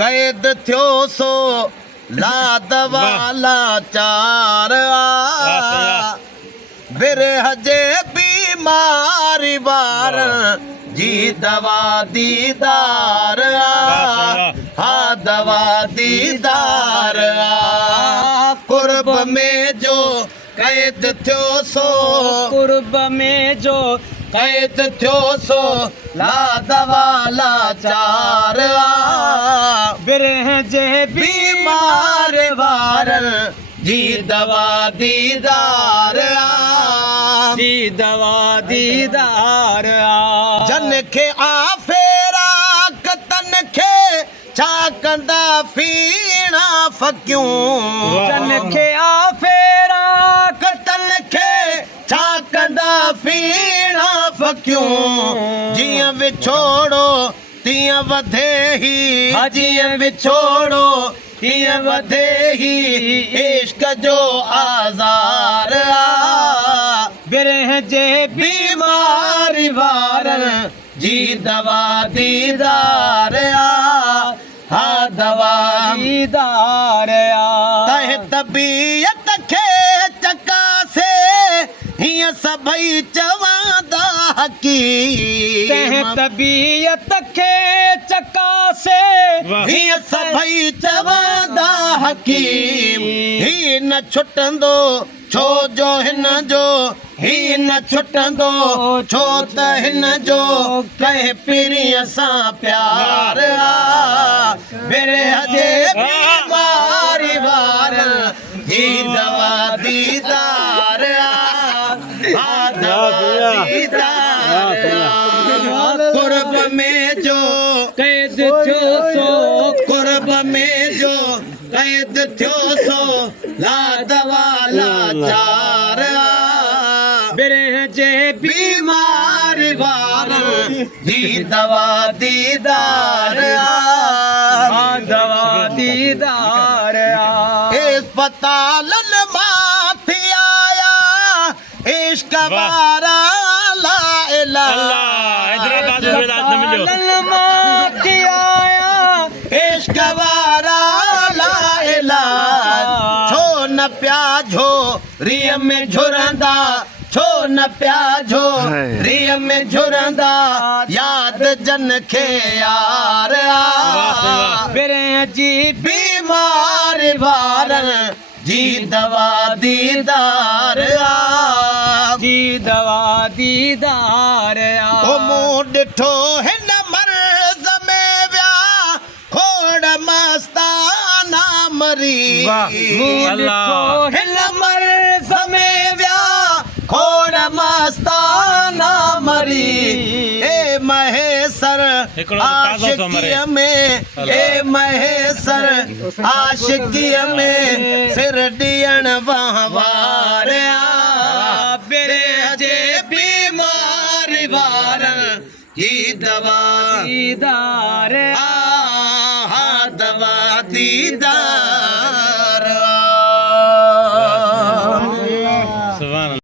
कैद थियो सो ला दवा लाचार बिरह जे बीमारी वार जी दवा दीदार हा दवा दीदार कुर्ब में जो कैद थियो सो कुर्ब में जो कैद थियो सो ला दवा लाचार बिरह जे बीमार वार जी दवा दीदार जी दवा दीदार जन खे आफेरा कतन खे छा कंदा फीणा फकियूं जन खे आफेरा कतन खे छा कंदा फीणा फकियूं जीअं विछोड़ो तीअं वधे ही जीअं विछोड़ो तीअं वधे ही इश्क जो आज़ार बिरह जे बीमारी वारन जी दवा दीदार हा दवा दीदार तह तबीयत खे चकासे हीअं सभई चवंदा तह हकीम तबीयत खे चकासे हीअं सभई चवंदा हकीम ही न छुटंदो छो जो हिन जो ही न छुटंदो छो त हिन जो कंहिं पीरीअ सां प्यार बिरह जे बीमारी वार जी दवा दीदार हा दवा दीदार कुर्ब में जो कैद थियो सो कुर्ब में जो कैद थियो सो ला दवा लाचार बिरह जे बीमार वार जी दवा दीदार दवा दीदार अस्पतालन मां थी आया इश्क वारा ला इश्क वारा ला छो न प्या झोरीअ में झुरंदा छो न प्या झोरीअ में झुरंदा याद जन खे यार बिरह जी बीमार वारन जी दवा दीदार जी दवा दीदार ओ मूं ॾिठो हिन मर्ज़ में विया खोड़ मस्ताना मरी हिन मर्ज़ में विया खोड़ मस्ताना मरी ए महेसर आशिकीअ में ए महेसर आशिकीअ में सिर ॾियण वहवार बिरह जे बीमारी वारन जी दवा दीदार हा दवा दीदार